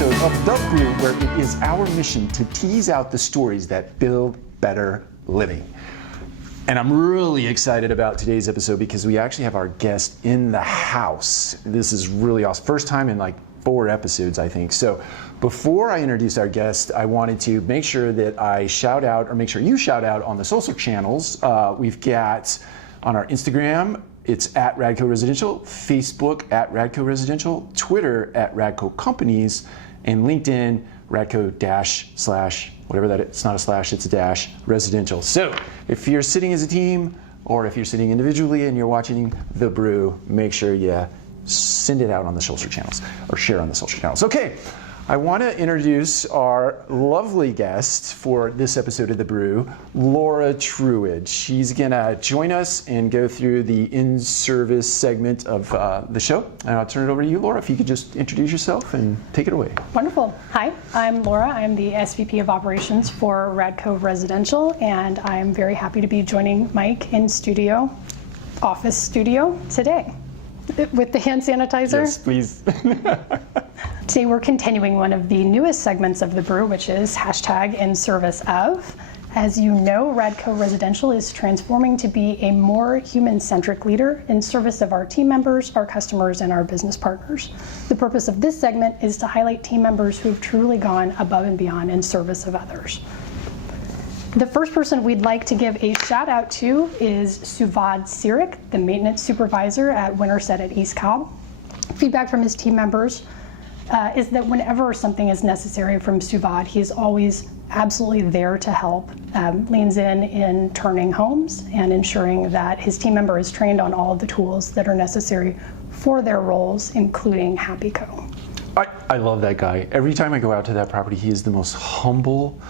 episode of The Brew, where it is our mission to tease out the stories that build better living. And I'm really excited about today's episode because we actually have our guest in the house. This is really awesome. First time in like 4 episodes, I think. So before I introduce our guest, I wanted to make sure that I shout out, or make sure you shout out on the social channels. We've got on our Instagram, it's at Radco Residential, Facebook at Radco Residential, Twitter at Radco Companies, and LinkedIn, Radco / whatever that is. It's not a slash, it's a dash, residential. So if you're sitting as a team, or if you're sitting individually and you're watching The Brew, make sure you send it out on the social channels, or share on the social channels. Okay, I want to introduce our lovely guest for this episode of The Brew, Laura Truid. She's going to join us and go through the in-service segment of the show. And I'll turn it over to you, Laura, if you could just introduce yourself and take it away. Wonderful. Hi, I'm Laura. I'm the SVP of Operations for Radco Residential, and I'm very happy to be joining Mike in office studio today. With the hand sanitizer? Yes, please. Today we're continuing one of the newest segments of The Brew, which is #InServiceOf. As you know, Radco Residential is transforming to be a more human-centric leader in service of our team members, our customers, and our business partners. The purpose of this segment is to highlight team members who have truly gone above and beyond in service of others. The first person we'd like to give a shout out to is Suvad Sirik, the maintenance supervisor at Winterset at East Cobb. Feedback from his team members is that whenever something is necessary from Suvad, he's always absolutely there to help, leans in turning homes and ensuring that his team member is trained on all of the tools that are necessary for their roles, including HappyCo. I love that guy. Every time I go out to that property, he is the most humble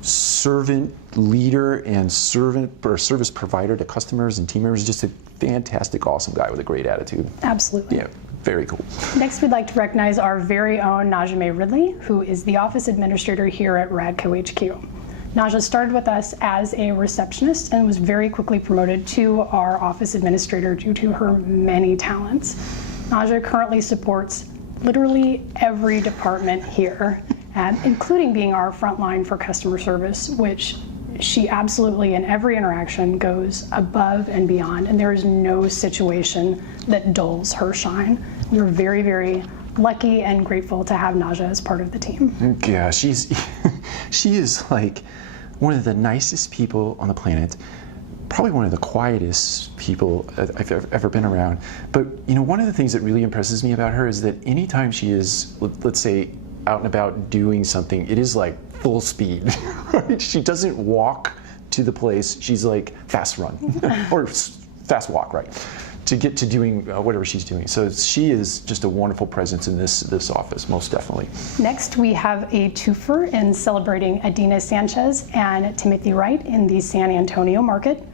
servant leader and service provider to customers and team members. Just a fantastic, awesome guy with a great attitude. Absolutely. Yeah, very cool. Next, we'd like to recognize our very own Najee Ridley, who is the office administrator here at Radco HQ. Najee started with us as a receptionist and was very quickly promoted to our office administrator due to her many talents. Najee currently supports literally every department here, including being our front line for customer service, which she absolutely in every interaction goes above and beyond, and there is no situation that dulls her shine. We're very, very lucky and grateful to have Najee as part of the team. Yeah, she is like one of the nicest people on the planet, probably one of the quietest people I've ever been around. But you know, one of the things that really impresses me about her is that anytime she is, let's say, out and about doing something, it is like full speed. Right? She doesn't walk to the place, she's like fast run or fast walk, right, to get to doing whatever she's doing. So she is just a wonderful presence in this office, most definitely. Next, we have a twofer in celebrating Adina Sanchez and Timothy Wright in the San Antonio market.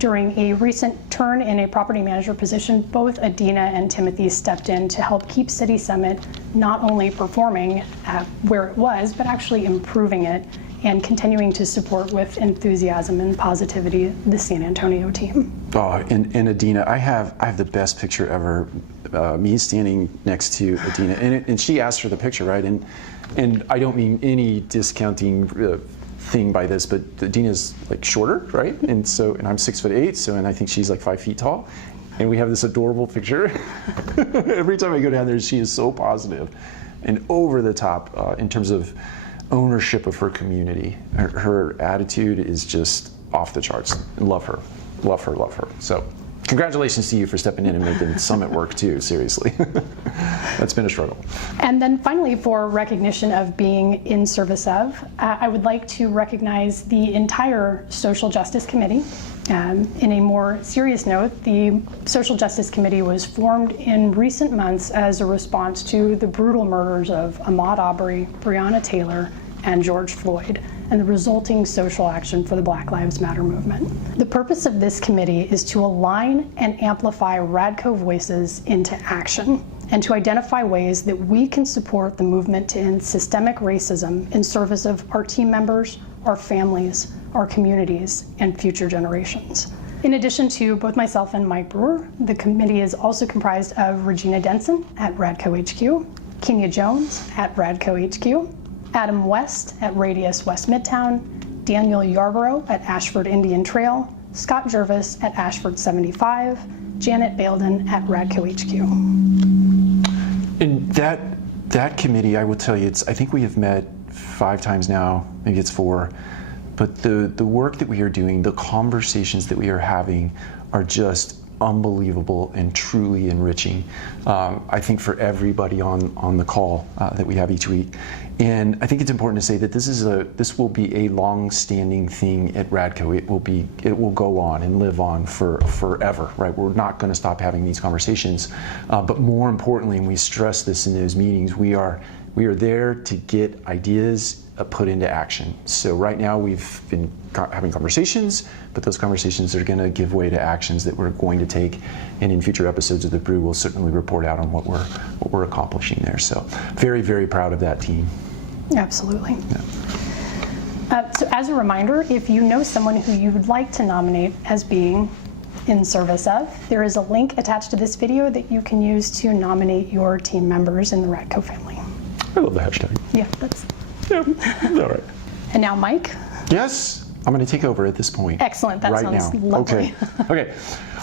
During a recent turn in a property manager position, both Adina and Timothy stepped in to help keep City Summit not only performing where it was, but actually improving it and continuing to support with enthusiasm and positivity the San Antonio team. Oh, and Adina, I have the best picture ever. Me standing next to Adina, and she asked for the picture, right? And I don't mean any discounting thing by this, but Adina's like shorter, right? And I'm 6'8", so, and I think she's like 5 feet tall. And we have this adorable picture. Every time I go down there, she is so positive and over the top in terms of ownership of her community. Her attitude is just off the charts. Love her, love her, love her. So congratulations to you for stepping in and making Summit work too, seriously. That's been a struggle. And then finally, for recognition of being in service of, I would like to recognize the entire Social Justice Committee. In a more serious note, the Social Justice Committee was formed in recent months as a response to the brutal murders of Ahmaud Arbery, Breonna Taylor, and George Floyd, and the resulting social action for the Black Lives Matter movement. The purpose of this committee is to align and amplify Radco voices into action, and to identify ways that we can support the movement to end systemic racism in service of our team members, our families, our communities, and future generations. In addition to both myself and Mike Brewer, the committee is also comprised of Regina Denson at Radco HQ, Kenya Jones at Radco HQ, Adam West at Radius West Midtown, Daniel Yarborough at Ashford Indian Trail, Scott Jervis at Ashford 75, Janet Bailden at Radco HQ. And that committee, I will tell you, I think we have met 5 times now, maybe it's 4, but the work that we are doing, the conversations that we are having are just unbelievable and truly enriching, I think, for everybody on the call that we have each week. And I think it's important to say that this will be a long-standing thing at Radco. It will go on and live on forever, right? We're not going to stop having these conversations, but more importantly, and we stress this in those meetings, we are there to get ideas put into action. So right now we've been having conversations, but those conversations are going to give way to actions that we're going to take, and in future episodes of the Brew, we'll certainly report out on what we're accomplishing there. So very, very proud of that team. Absolutely. Yeah. So as a reminder, if you know someone who you would like to nominate as being in service of, there is a link attached to this video that you can use to nominate your team members in the Radco family. I love the hashtag. Yeah, All right. And now, Mike? Yes, I'm going to take over at this point. Excellent. That right sounds now. lovely.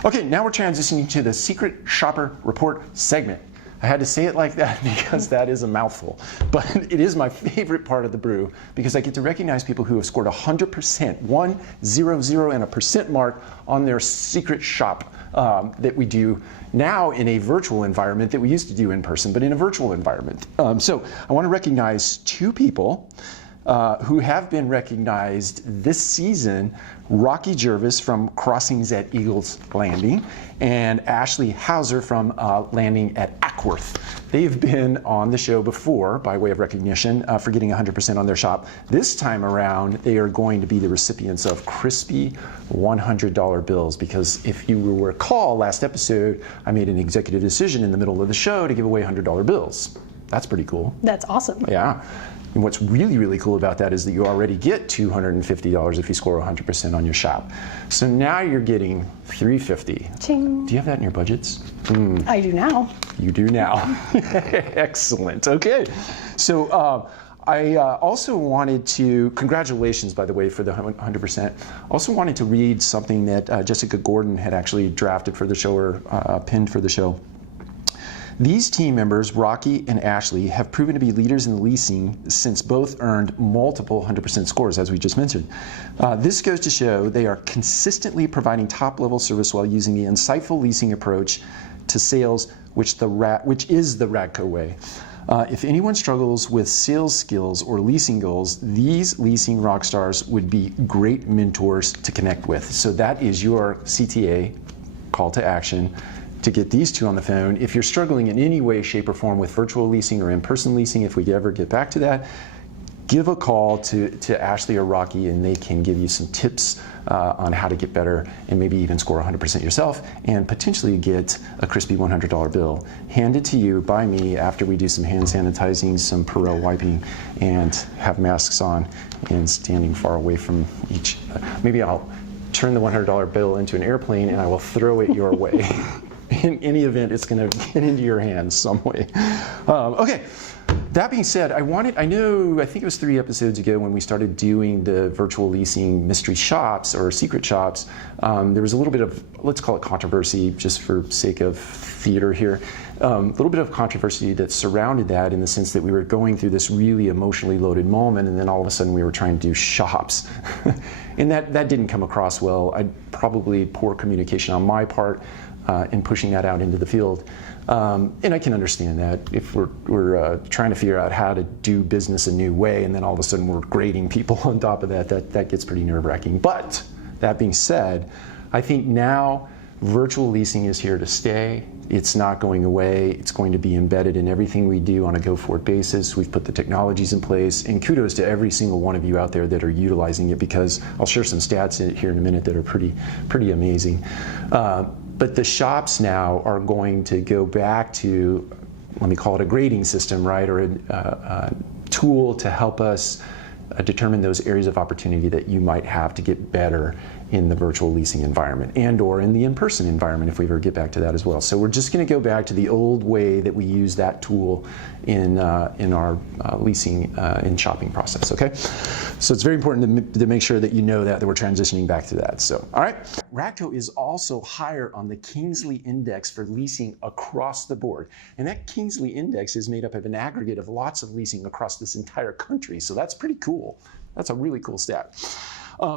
Okay, now we're transitioning to the Secret Shopper Report segment. I had to say it like that because that is a mouthful. But it is my favorite part of the Brew because I get to recognize people who have scored 100%, 100 and a percent mark on their secret shop that we do now in a virtual environment that we used to do in person, but in a virtual environment. So I want to recognize 2 people who have been recognized this season: Rocky Jervis from Crossings at Eagles Landing and Ashley Hauser from Landing at Ackworth. They've been on the show before by way of recognition for getting 100% on their shop. This time around, they are going to be the recipients of crispy $100 bills because if you will recall last episode, I made an executive decision in the middle of the show to give away $100 bills. That's pretty cool. That's awesome. Yeah. And what's really, really cool about that is that you already get $250 if you score 100% on your shop. So now you're getting $350. Ching. Do you have that in your budgets? I do now. You do now. Excellent. Okay. So I also wanted to, congratulations, by the way, for the 100%. Also wanted to read something that Jessica Gordon had actually drafted for the show or pinned for the show. These team members, Rocky and Ashley, have proven to be leaders in leasing since both earned multiple 100% scores, as we just mentioned. This goes to show they are consistently providing top-level service while using the insightful leasing approach to sales, which is the Radco way. If anyone struggles with sales skills or leasing goals, these leasing rock stars would be great mentors to connect with. So that is your CTA call to action, to get these 2 on the phone. If you're struggling in any way, shape, or form with virtual leasing or in-person leasing, if we ever get back to that, give a call to Ashley or Rocky and they can give you some tips on how to get better and maybe even score 100% yourself and potentially get a crispy $100 bill handed to you by me after we do some hand sanitizing, some Perot wiping, and have masks on and standing far away from each. Maybe I'll turn the $100 bill into an airplane and I will throw it your way. In any event, it's going to get into your hands some way. Okay, that being said, I think it was 3 episodes ago when we started doing the virtual leasing mystery shops or secret shops, there was a little bit of, let's call it controversy, just for sake of theater here, a little bit of controversy that surrounded that in the sense that we were going through this really emotionally loaded moment and then all of a sudden we were trying to do shops. And that didn't come across well. Probably poor communication on my part. In pushing that out into the field. And I can understand that if we're trying to figure out how to do business a new way and then all of a sudden we're grading people on top of that gets pretty nerve-wracking. But that being said, I think now virtual leasing is here to stay. It's not going away. It's going to be embedded in everything we do on a go-forward basis. We've put the technologies in place, and kudos to every single one of you out there that are utilizing it because I'll share some stats here in a minute that are pretty amazing. But the shops now are going to go back to, let me call it a grading system, right, or a tool to help us determine those areas of opportunity that you might have to get better in the virtual leasing environment and or in the in-person environment if we ever get back to that as well. So we're just going to go back to the old way that we use that tool in our leasing and shopping process, okay? So it's very important to make sure that you know that we're transitioning back to that. So, all right. Radco is also higher on the Kingsley Index for leasing across the board. And that Kingsley Index is made up of an aggregate of lots of leasing across this entire country. So that's pretty cool. That's a really cool stat.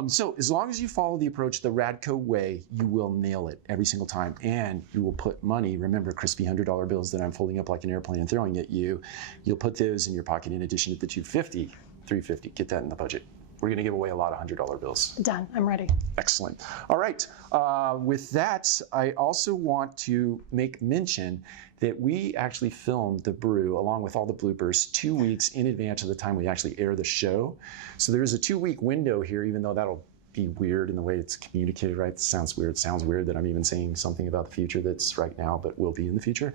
So as long as you follow the approach the Radco way, you will nail it every single time. And you will put money, remember crispy $100 bills that I'm folding up like an airplane and throwing at you, you'll put those in your pocket in addition to the $250, $350, get that in the budget. We're gonna give away a lot of $100 bills. Done, I'm ready. Excellent. All right, with that, I also want to make mention that we actually filmed the brew along with all the bloopers 2 weeks in advance of the time we actually air the show. So there is a 2-week window here, even though that'll be weird in the way it's communicated, right? It sounds weird. It sounds weird that I'm even saying something about the future that's right now, but will be in the future,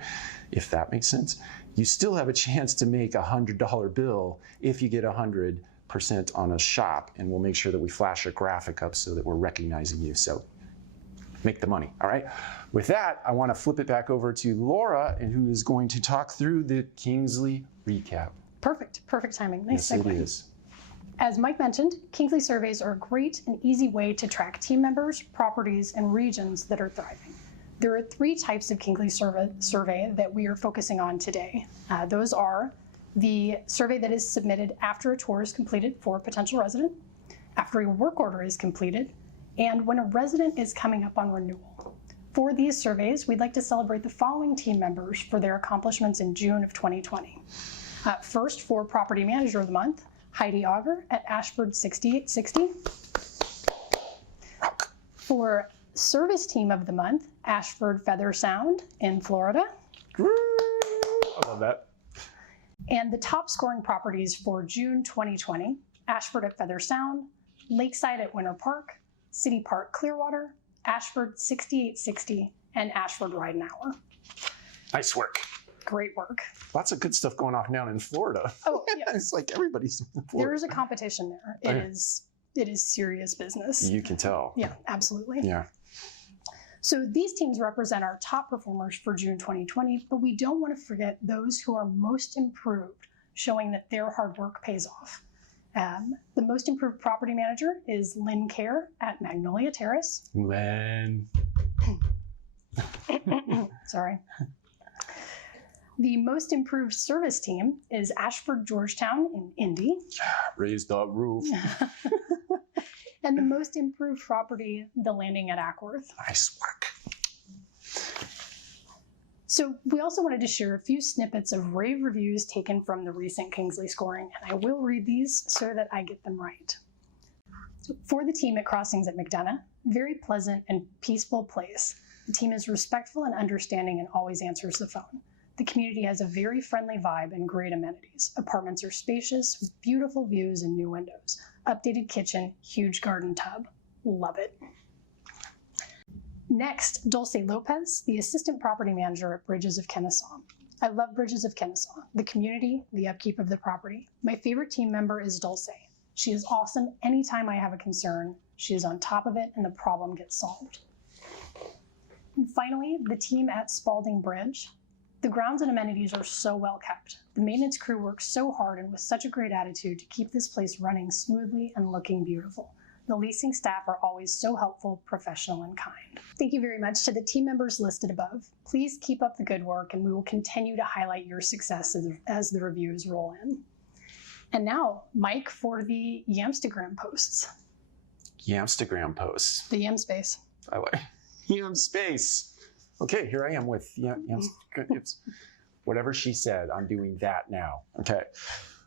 if that makes sense. You still have a chance to make a $100 bill if you get 100% on a shop, and we'll make sure that we flash a graphic up so that we're recognizing you. So make the money, all right? With that, I want to flip it back over to Laura, and who is going to talk through the Kingsley Recap. Perfect timing. Nice segue. Yes, it is. As Mike mentioned, Kingsley surveys are a great and easy way to track team members, properties, and regions that are thriving. There are 3 types of Kingsley survey that we are focusing on today. Those are the survey that is submitted after a tour is completed for a potential resident, after a work order is completed, and when a resident is coming up on renewal. For these surveys, we'd like to celebrate the following team members for their accomplishments in June of 2020. First, for Property Manager of the Month, Heidi Auger at Ashford 6860. For Service Team of the Month, Ashford Feather Sound in Florida. I love that. And the top scoring properties for June 2020, Ashford at Feather Sound, Lakeside at Winter Park, City Park Clearwater, Ashford 6860, and Ashford Ride an Hour. Nice work. Great work. Lots of good stuff going on down in Florida. Oh, yeah. It's like everybody's in Florida. There is a competition there. It is serious business. You can tell. Yeah, absolutely. Yeah. So these teams represent our top performers for June 2020, but we don't want to forget those who are most improved, showing that their hard work pays off. The most improved property manager is Lynn Kerr at Magnolia Terrace. Lynn. Sorry. The most improved service team is Ashford Georgetown in Indy. Raise the roof. And the most improved property, the Landing at Ackworth. Nice work. So we also wanted to share a few snippets of rave reviews taken from the recent Kingsley scoring, and I will read these so that I get them right. So for the team at Crossings at McDonough, very pleasant and peaceful place. The team is respectful and understanding and always answers the phone. The community has a very friendly vibe and great amenities. Apartments are spacious with beautiful views and new windows. Updated kitchen, huge garden tub. Love it. Next, Dulce Lopez, the assistant property manager at Bridges of Kennesaw. I love Bridges of Kennesaw, the community, the upkeep of the property. My favorite team member is Dulce. She is awesome anytime I have a concern. She is on top of it and the problem gets solved. And finally, the team at Spalding Bridge. The grounds and amenities are so well kept. The maintenance crew works so hard and with such a great attitude to keep this place running smoothly and looking beautiful. The leasing staff are always so helpful, professional, and kind. Thank you very much to the team members listed above. Please keep up the good work and we will continue to highlight your success as the reviews roll in. And now, Mike, for the Yamstagram posts. Yamstagram posts. The Yam space. I like Yam space. Okay, here I am with it's whatever she said. I'm doing that now. Okay.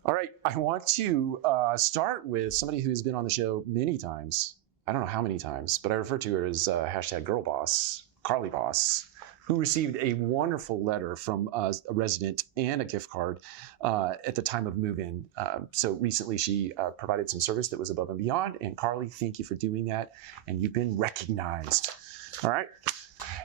All right. I want to start with somebody who has been on the show many times. I don't know how many times, but I refer to her as #GirlBoss, Carly Boss, who received a wonderful letter from a resident and a gift card at the time of move-in. So recently she provided some service that was above and beyond. And Carly, thank you for doing that. And you've been recognized. All right.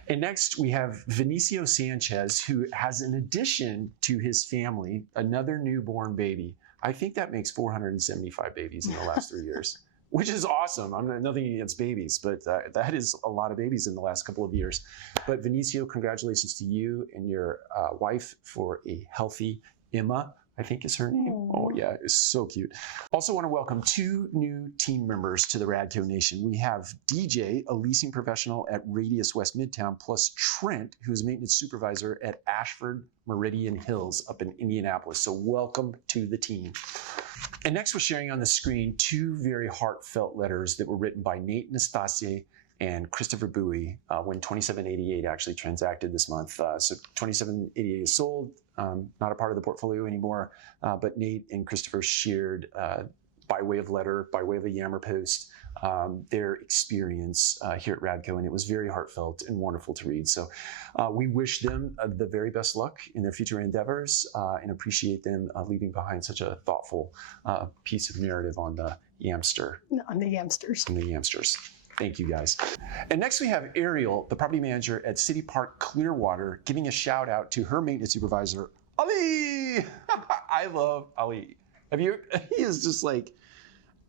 And next we have Vinicio Sanchez, who has an addition to his family, another newborn baby. I think that makes 475 babies in the last 3 years. which is awesome. I'm nothing against babies, but that is a lot of babies in the last couple of years. But Vinicio, congratulations to you and your wife for a healthy Emma, I think is her name. Oh yeah, it's so cute. Also want to welcome 2 new team members to the Radco Nation. We have DJ, a leasing professional at Radius West Midtown, plus Trent, who's a maintenance supervisor at Ashford Meridian Hills up in Indianapolis. So welcome to the team. And next we're sharing on the screen 2 very heartfelt letters that were written by Nate Nastase and Christopher Bowie when 2788 actually transacted this month. So 2788 is sold, not a part of the portfolio anymore, but Nate and Christopher shared by way of letter, by way of a Yammer post, their experience here at Radco, and it was very heartfelt and wonderful to read. So we wish them the very best luck in their future endeavors and appreciate them leaving behind such a thoughtful piece of narrative on the Yamster. On the Yamsters. On the Yamsters. Thank you, guys. And next we have Ariel, the property manager at City Park Clearwater, giving a shout out to her maintenance supervisor, Ali. I love Ali. He is just like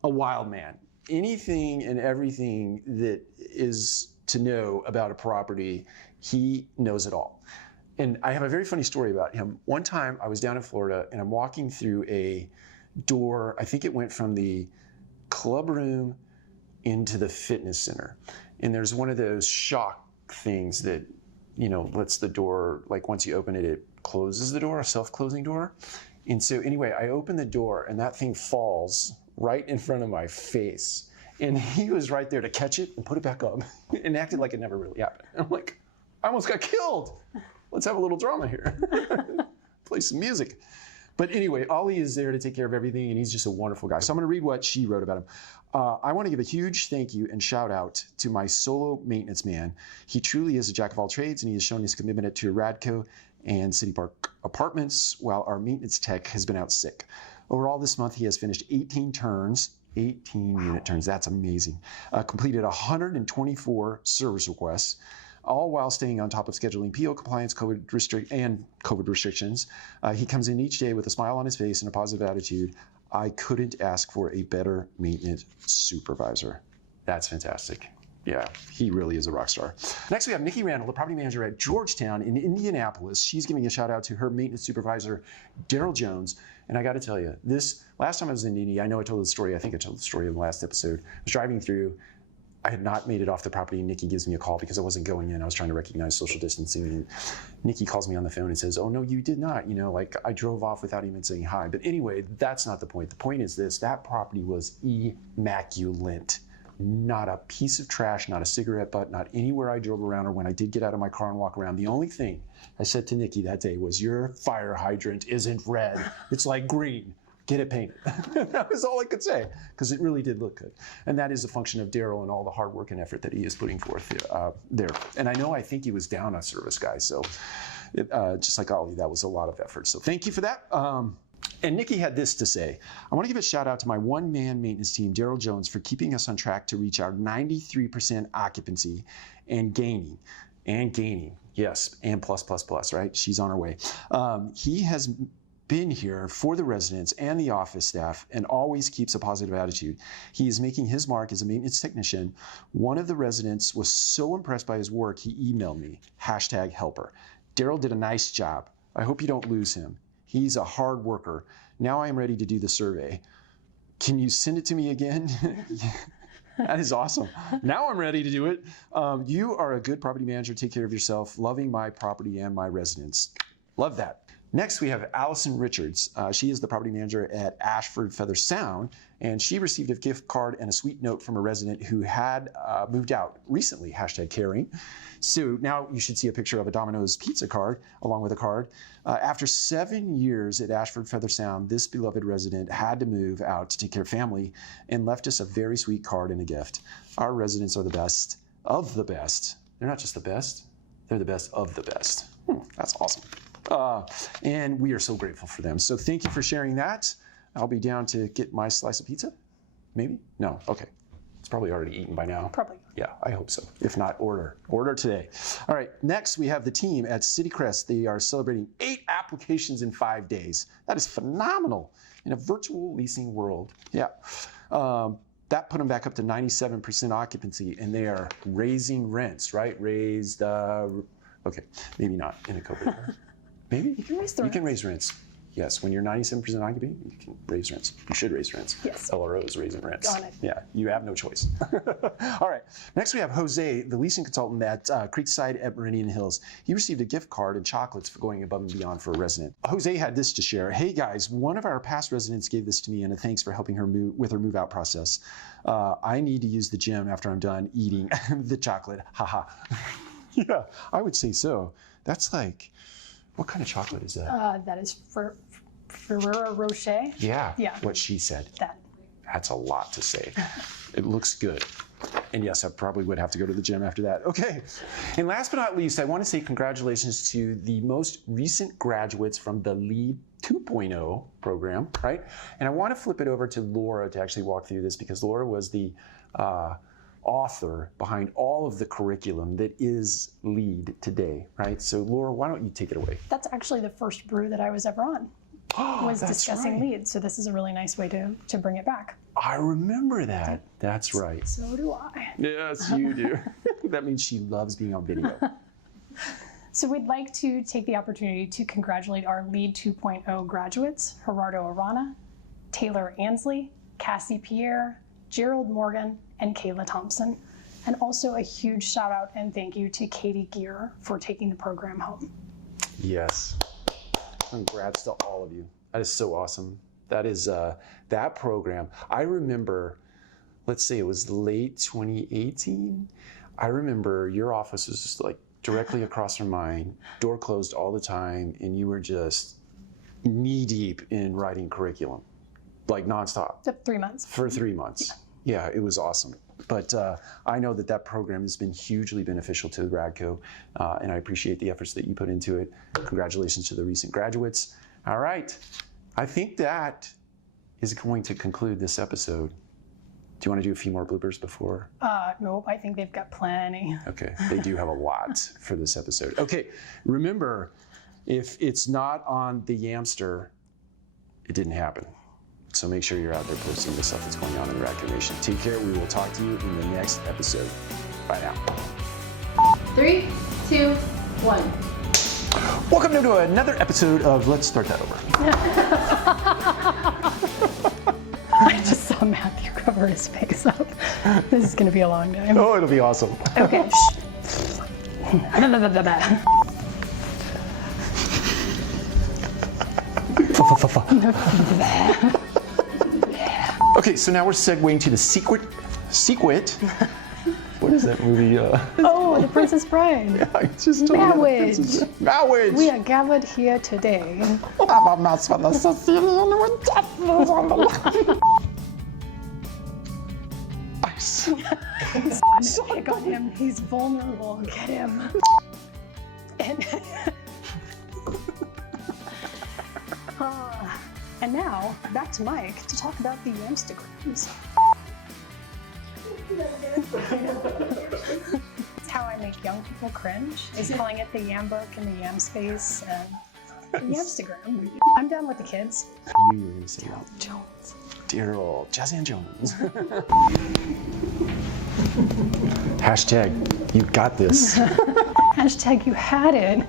a wild man. Anything and everything that is to know about a property, he knows it all. And I have a very funny story about him. One time I was down in Florida and I'm walking through a door, I think it went from the club room into the fitness center. And there's one of those shock things that, lets the door, like once you open it, it closes the door, a self-closing door. And so anyway, I opened the door and that thing falls right in front of my face. And he was right there to catch it and put it back up and acted like it never really happened. And I'm like, I almost got killed. Let's have a little drama here. Play some music. But anyway, Ollie is there to take care of everything, and he's just a wonderful guy. So I'm going to read what she wrote about him. I want to give a huge thank you and shout out to my solo maintenance man. He truly is a jack of all trades, and he has shown his commitment to Radco and City Park Apartments while our maintenance tech has been out sick. Overall, this month, he has finished 18 turns, 18 unit turns. That's amazing. Completed 124 service requests, all while staying on top of scheduling PO compliance, COVID restrictions. He comes in each day with a smile on his face and a positive attitude. I couldn't ask for a better maintenance supervisor. That's fantastic. Yeah, he really is a rock star. Next, we have Nikki Randall, the property manager at Georgetown in Indianapolis. She's giving a shout out to her maintenance supervisor, Daryl Jones. And I got to tell you, last time I was in Indy, I know I told the story. I think I told the story in the last episode. I was driving through. I had not made it off the property, and Nikki gives me a call because I wasn't going in. I was trying to recognize social distancing, and Nikki calls me on the phone and says, oh, no, you did not. I drove off without even saying hi. But anyway, that's not the point. The point is this. That property was immaculate. Not a piece of trash, not a cigarette butt, not anywhere I drove around or when I did get out of my car and walk around. The only thing I said to Nikki that day was, your fire hydrant isn't red. It's like green. Get it painted. That was all I could say, because it really did look good. And that is a function of Daryl and all the hard work and effort that he is putting forth there. And I think he was down a service guy. So just like Ollie, that was a lot of effort. So thank you for that. And Nikki had this to say. I want to give a shout out to my one-man maintenance team, Daryl Jones, for keeping us on track to reach our 93% occupancy and gaining. Yes, and plus, right? She's on her way. He has been here for the residents and the office staff and always keeps a positive attitude. He is making his mark as a maintenance technician. One of the residents was so impressed by his work, he emailed me, #helper. Daryl did a nice job. I hope you don't lose him. He's a hard worker. Now I am ready to do the survey. Can you send it to me again? That is awesome. Now I'm ready to do it. You are a good property manager. Take care of yourself. Loving my property and my residents. Love that. Next, we have Allison Richards. She is the property manager at Ashford Feather Sound, and she received a gift card and a sweet note from a resident who had moved out recently, #caring. So now you should see a picture of a Domino's pizza card along with a card. After 7 years at Ashford Feather Sound, this beloved resident had to move out to take care of family and left us a very sweet card and a gift. Our residents are the best of the best. They're not just the best, they're the best of the best. That's awesome. And we are so grateful for them. So thank you for sharing that. I'll be down to get my slice of pizza. Maybe? No. Okay. It's probably already eaten by now. Probably. Yeah, I hope so. If not, order. Order today. All right. Next, we have the team at City Crest. They are celebrating 8 applications in 5 days. That is phenomenal in a virtual leasing world. Yeah. that put them back up to 97% occupancy, and they are raising rents, right? Okay, maybe not in a COVID era. Maybe You can raise the you can rents. raise rents. Yes, when you're 97% occupancy, you can raise rents. You should raise rents. Yes. LRO is raising rents. On it. Yeah, you have no choice. All right. Next, we have Jose, the leasing consultant at Creekside at Meridian Hills. He received a gift card and chocolates for going above and beyond for a resident. Jose had this to share. Hey guys, one of our past residents gave this to me and a thanks for helping her with her move out process. I need to use the gym after I'm done eating the chocolate. Haha. Yeah, I would say so. That's like, what kind of chocolate is that? That is for Ferrero Rocher. Yeah, Yeah. what she said. That. That's a lot to say. It looks good. And yes, I probably would have to go to the gym after that. Okay. And last but not least, I want to say congratulations to the most recent graduates from the LEAD 2.0 program, right? And I want to flip it over to Laura to actually walk through this, because Laura was the author behind all of the curriculum that is LEAD today, right? So Laura, why don't you take it away? That's actually the first brew that I was ever on. Was that's discussing right. LEAD. So this is a really nice way to bring it back. I remember that. That's right. So do I. Yes, you do. That means she loves being on video. So we'd like to take the opportunity to congratulate our LEAD 2.0 graduates, Gerardo Arana, Taylor Ansley, Cassie Pierre, Gerald Morgan, and Kayla Thompson. And also a huge shout out and thank you to Katie Gear for taking the program home. Yes. Congrats to all of you. That is so awesome. That is that program. I remember, let's say it was late 2018. I remember your office was just like directly across from mine, door closed all the time, and you were just knee deep in writing curriculum, like nonstop. 3 months. For 3 months. Yeah, it was awesome. But I know that program has been hugely beneficial to Radco, and I appreciate the efforts that you put into it. Congratulations to the recent graduates. All right, I think that is going to conclude this episode. Do you want to do a few more bloopers before? Nope, I think they've got plenty. Okay, they do have a lot for this episode. Okay, remember, if it's not on the Yamster, it didn't happen. So make sure you're out there posting the stuff that's going on in the Radco Nation. Take care. We will talk to you in the next episode. Bye now. 3, 2, 1. Welcome to another episode of Let's Start That Over. I just saw Matthew cover his face up. This is going to be a long time. Oh, it'll be awesome. Okay. Okay, so now we're segueing to the Secret. What is that movie? Oh, The Princess Bride. I just told Marriage. you. Marriage. We are gathered here today. I'm a mouse for the Sicilian with death is on the line. I'm gonna pick on him. He's vulnerable. Get him. And now, back to Mike to talk about the Yamstagrams. It's how I make young people cringe, is calling it the Yam book and the Yam space and the Yamstagram. I'm down with the kids. You were going to say that. Jones. Dear old Jazzy Jones. Hashtag, you got this. Hashtag you had it.